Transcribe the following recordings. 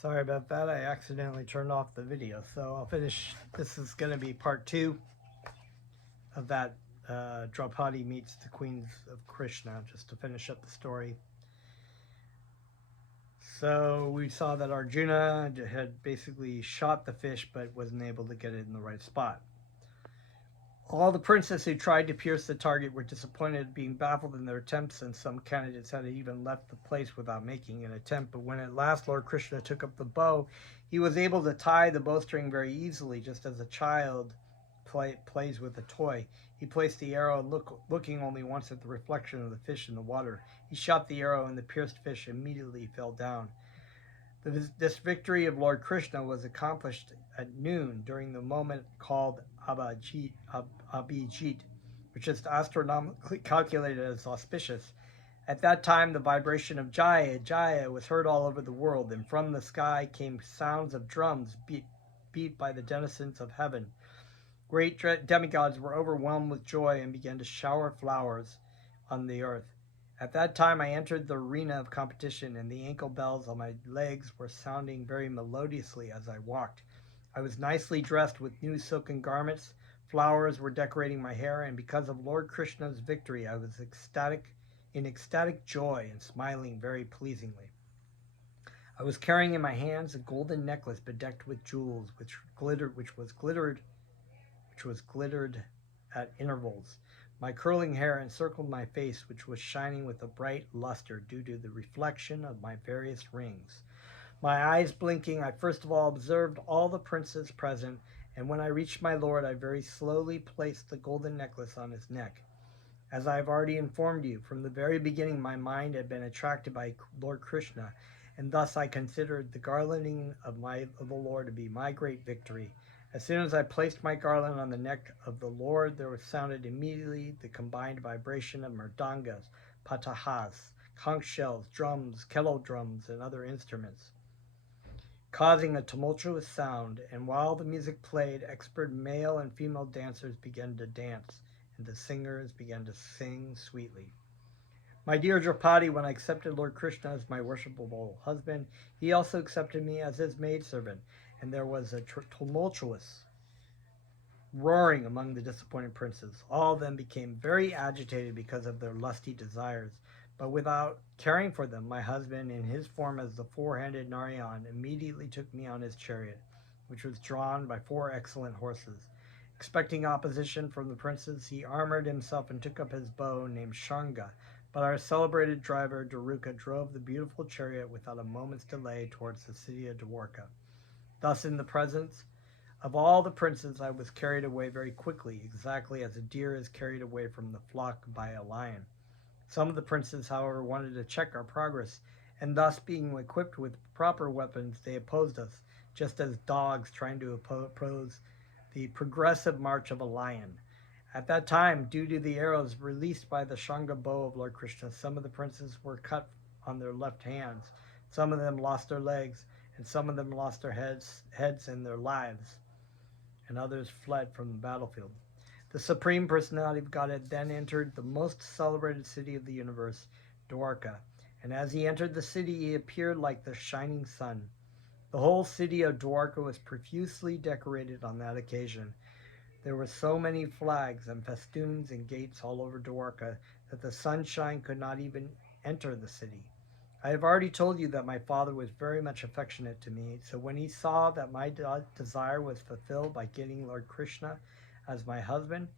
Sorry about that. I accidentally turned off the video. So I'll finish. This is going to be part 2 of that Draupadi meets the queens of Krishna, just to finish up the story. So we saw that Arjuna had basically shot the fish but wasn't able to get it in the right spot. All the princes who tried to pierce the target were disappointed, being baffled in their attempts, and some candidates had even left the place without making an attempt. But when at last Lord Krishna took up the bow, he was able to tie the bowstring very easily, just as a child plays with a toy. He placed the arrow, and looking only once at the reflection of the fish in the water, he shot the arrow, and the pierced fish immediately fell down. This victory of Lord Krishna was accomplished at noon during the moment called Abhijit, which is astronomically calculated as auspicious. At that time, the vibration of Jaya, Jaya was heard all over the world, and from the sky came sounds of drums beat by the denizens of heaven. Great demigods were overwhelmed with joy and began to shower flowers on the earth. At that time, I entered the arena of competition, and the ankle bells on my legs were sounding very melodiously as I walked. I was nicely dressed with new silken garments. Flowers were decorating my hair, and because of Lord Krishna's victory, I was in ecstatic joy and smiling very pleasingly. I was carrying in my hands a golden necklace bedecked with jewels, which was glittered at intervals. My curling hair encircled my face, which was shining with a bright luster due to the reflection of my various rings. My eyes blinking, I first of all observed all the princes present, and when I reached my lord, I very slowly placed the golden necklace on his neck. As I have already informed you, from the very beginning my mind had been attracted by Lord Krishna, and thus I considered the garlanding of the Lord to be my great victory. As soon as I placed my garland on the neck of the Lord, there was sounded immediately the combined vibration of mridangas, patahas, conch shells, drums, kettle drums, and other instruments, causing a tumultuous sound, and while the music played, expert male and female dancers began to dance, and the singers began to sing sweetly. My dear Draupadi, when I accepted Lord Krishna as my worshipable husband, he also accepted me as his maidservant, and there was a tumultuous roaring among the disappointed princes. All of them became very agitated because of their lusty desires. But without caring for them, my husband, in his form as the four-handed Narayan, immediately took me on his chariot, which was drawn by 4 excellent horses. Expecting opposition from the princes, he armored himself and took up his bow named Shanga, but our celebrated driver, Daruka, drove the beautiful chariot without a moment's delay towards the city of Dwarka. Thus, in the presence of all the princes, I was carried away very quickly, exactly as a deer is carried away from the flock by a lion. Some of the princes, however, wanted to check our progress, and thus, being equipped with proper weapons, they opposed us, just as dogs trying to oppose the progressive march of a lion. At that time, due to the arrows released by the Shanga bow of Lord Krishna, some of the princes were cut on their left hands, some of them lost their legs, and some of them lost their heads and their lives, and others fled from the battlefield. The Supreme Personality of Godhead then entered the most celebrated city of the universe, Dwarka, and as he entered the city, he appeared like the shining sun. The whole city of Dwarka was profusely decorated on that occasion. There were so many flags and festoons and gates all over Dwarka that the sunshine could not even enter the city. I have already told you that my father was very much affectionate to me, so when he saw that my desire was fulfilled by getting Lord Krishna as my husband,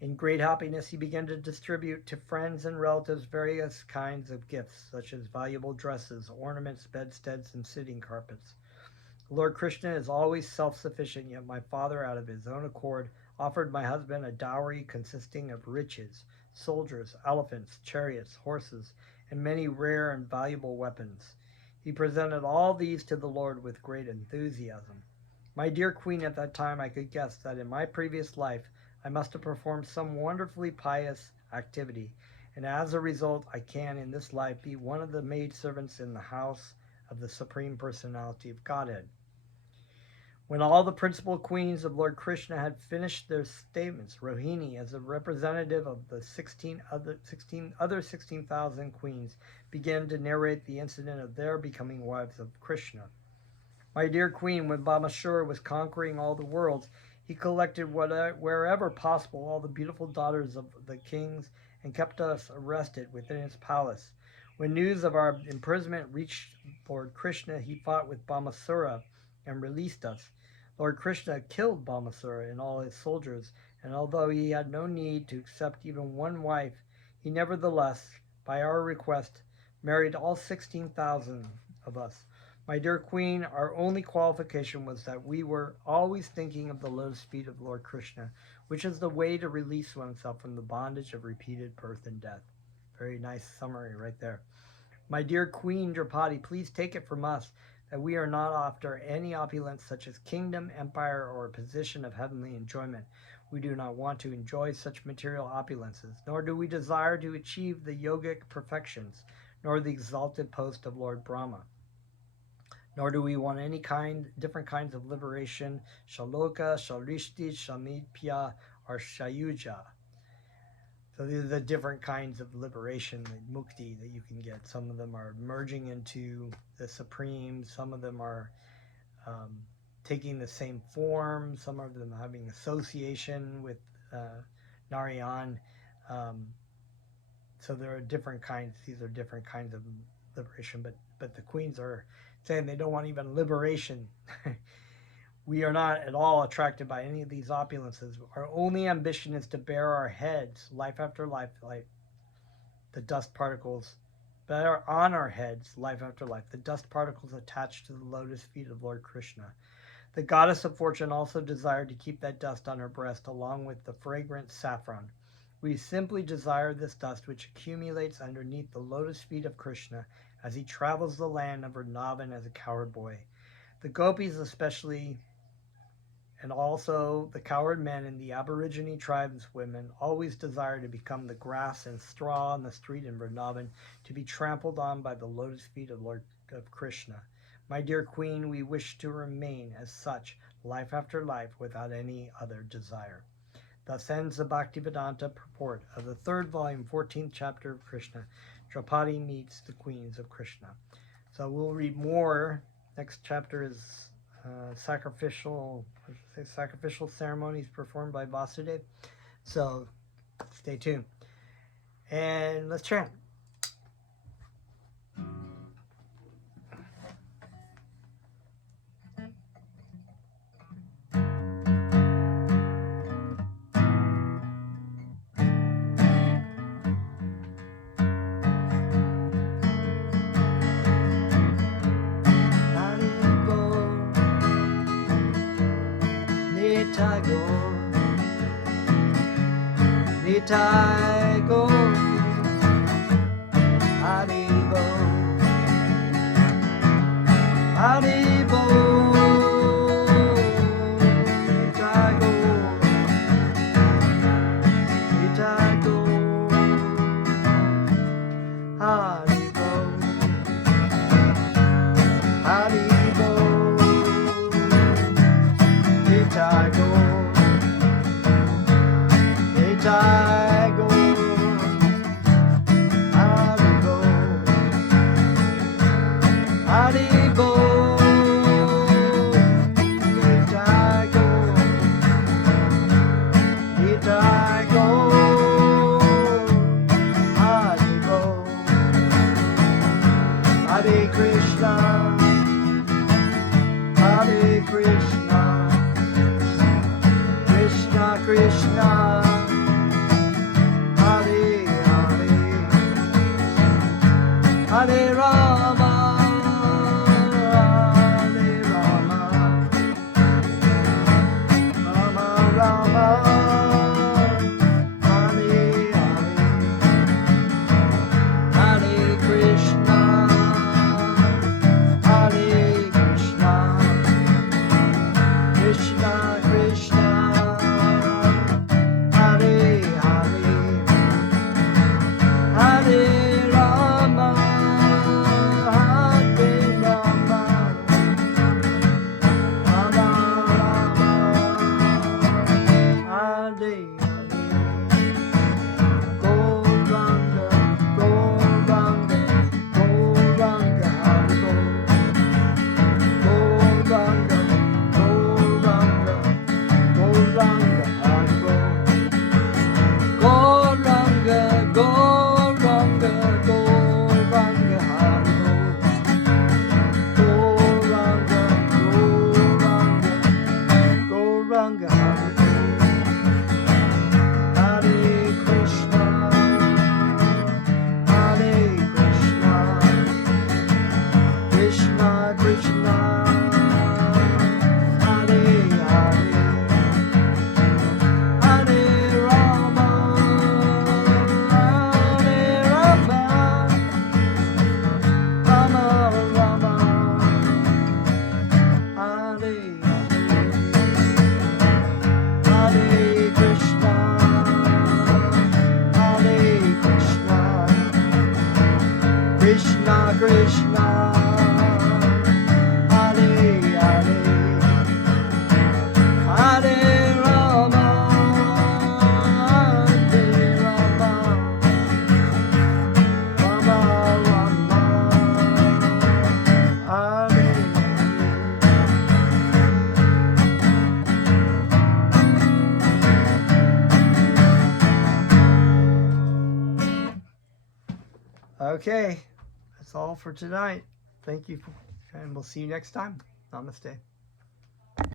in great happiness he began to distribute to friends and relatives various kinds of gifts, such as valuable dresses, ornaments, bedsteads, and sitting carpets. Lord Krishna is always self-sufficient, yet my father, out of his own accord, offered my husband a dowry consisting of riches, soldiers, elephants, chariots, horses, and many rare and valuable weapons. He presented all these to the Lord with great enthusiasm. My dear queen, at that time I could guess that in my previous life I must have performed some wonderfully pious activity, and as a result I can in this life be one of the maidservants in the house of the Supreme Personality of Godhead. When all the principal queens of Lord Krishna had finished their statements, Rohini, as a representative of the 16,000 queens, began to narrate the incident of their becoming wives of Krishna. My dear queen, when Bhamasura was conquering all the worlds, he collected wherever possible all the beautiful daughters of the kings and kept us arrested within his palace. When news of our imprisonment reached Lord Krishna, he fought with Bhamasura and released us. Lord Krishna killed Bhamasura and all his soldiers, and although he had no need to accept even one wife, he nevertheless, by our request, married all 16,000 of us. My dear queen, our only qualification was that we were always thinking of the lotus feet of Lord Krishna, which is the way to release oneself from the bondage of repeated birth and death. Very nice summary right there. My dear queen Draupadi, please take it from us that we are not after any opulence such as kingdom, empire, or a position of heavenly enjoyment. We do not want to enjoy such material opulences, nor do we desire to achieve the yogic perfections, nor the exalted post of Lord Brahma. Nor do we want any different kinds of liberation, shaloka, shalrishti, shamipya, or shayuja. So these are the different kinds of liberation, the mukti, that you can get. Some of them are merging into the supreme. Some of them are taking the same form. Some of them having association with Narayan. So there are different kinds. These are different kinds of liberation. But the queens are saying they don't want even liberation. We are not at all attracted by any of these opulences. Our only ambition is to bear our heads, life after life, like the dust particles, bear on our heads, life after life, the dust particles attached to the lotus feet of Lord Krishna. The goddess of fortune also desired to keep that dust on her breast along with the fragrant saffron. We simply desire this dust which accumulates underneath the lotus feet of Krishna as he travels the land of Vrindavan as a cowherd boy. The gopis especially, and also the cowherd men and the aborigine tribes women, always desire to become the grass and straw on the street in Vrindavan, to be trampled on by the lotus feet of Lord of Krishna. My dear queen, we wish to remain as such, life after life, without any other desire. Thus ends the Bhaktivedanta purport of the 3rd volume, 14th chapter of Krishna. Draupadi meets the queens of Krishna. So we'll read more. Next chapter is sacrificial ceremonies performed by Vasudev. So stay tuned. And let's chant. Nitai go, Haribo, Haribo, Nitai go, Haribo, Haribo, Nitai go. Haribo, Haribo, Haribo. Krishna, Hare Hare, Hare Rama, Hare Rama, Rama Rama, Hare Hare, Hare Krishna, Hare Krishna, Krishna Krishna, Hare Hare, Hare Rama, Hare Rama, Rama Rama, Hare Hare. Okay, that's all for tonight. Thank you, and we'll see you next time. Namaste.